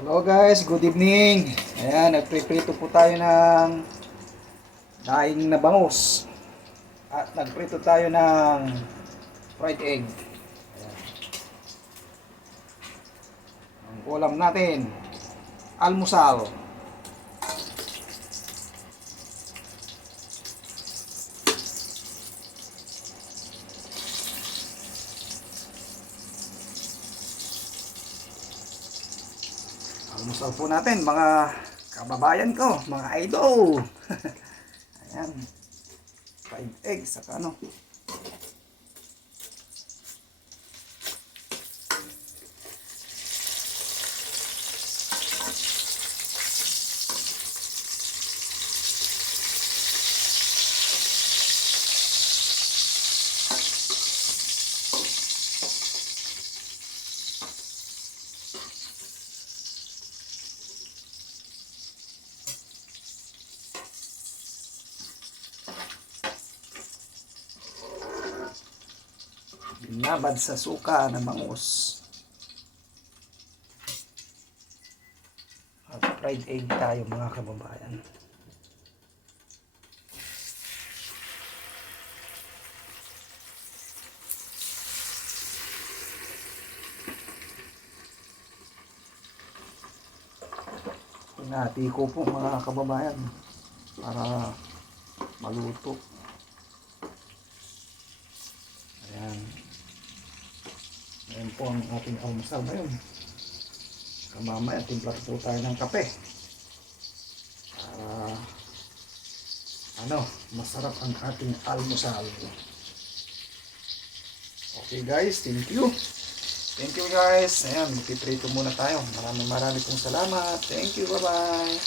Hello guys, good evening. Ayan, nagprito po tayo ng daing na bangus. At nagprito tayo ng fried egg. Ayan. Ang ulam natin, almusal. Almusal po natin mga kababayan ko, mga idol. Ayan. Fried egg saka ano. Binabad sa suka na bangus. At fried egg tayo mga kababayan. Hinati ko po mga kababayan para maluto. Ayan. Ayan po ang ating almusal ngayon. Mamaya timpla po tayo ng kape. Para masarap ang ating almusal. Okay guys, thank you. Thank you guys. Ayan, magpiprito muna tayo. Maraming pong salamat. Thank you, bye-bye.